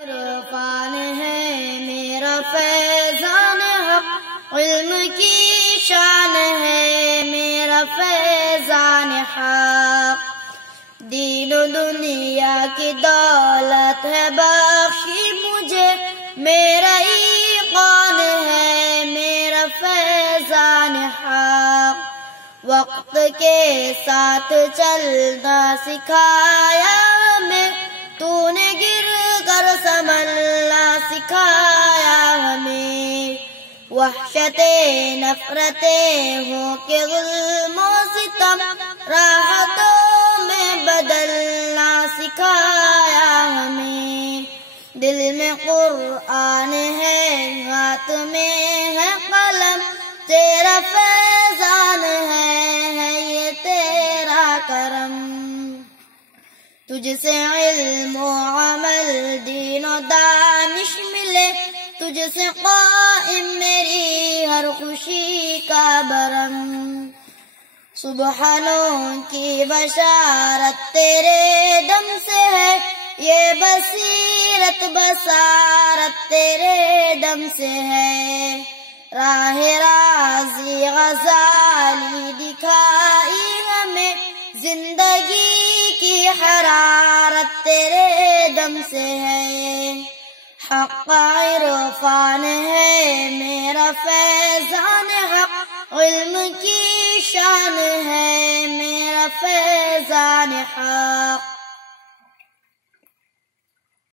عرفان ہے میرا فیضان حق، علم کی شان ہے میرا فیضان حق، دین و دنیا کی دولت ہے بخشی مجھے، میرا ایقان ہے میرا فیضان حق، وقت کے ساتھ چلنا سکھایا ہمیں، تو نے گر کر سنبھلنا سکھایا ہمیں، وحشت نفرتیں ہوں کہ ظلم و ستم، راحتوں میں بدلنا سکھایا ہمیں، دل میں قرآن ہے ہاتھ میں ہے قلم، تیرا فیضان ہے یہ تیرا کرم، تجھ سے علم و عمل دین و دانش ملے، تجھ سے قائم میری ہر خوشی کا برم، سبحانوں کی بشارت تیرے دم سے ہے، یہ بصیرت بصارت تیرے دم سے ہے، راہ رازی غزالی دکھائی ہمیں، زندگی کی حرارت تیرے دم سے ہے، حق عرفان ہے میرا فیضان حق، علم کی شان ہے میرا فیضان حق۔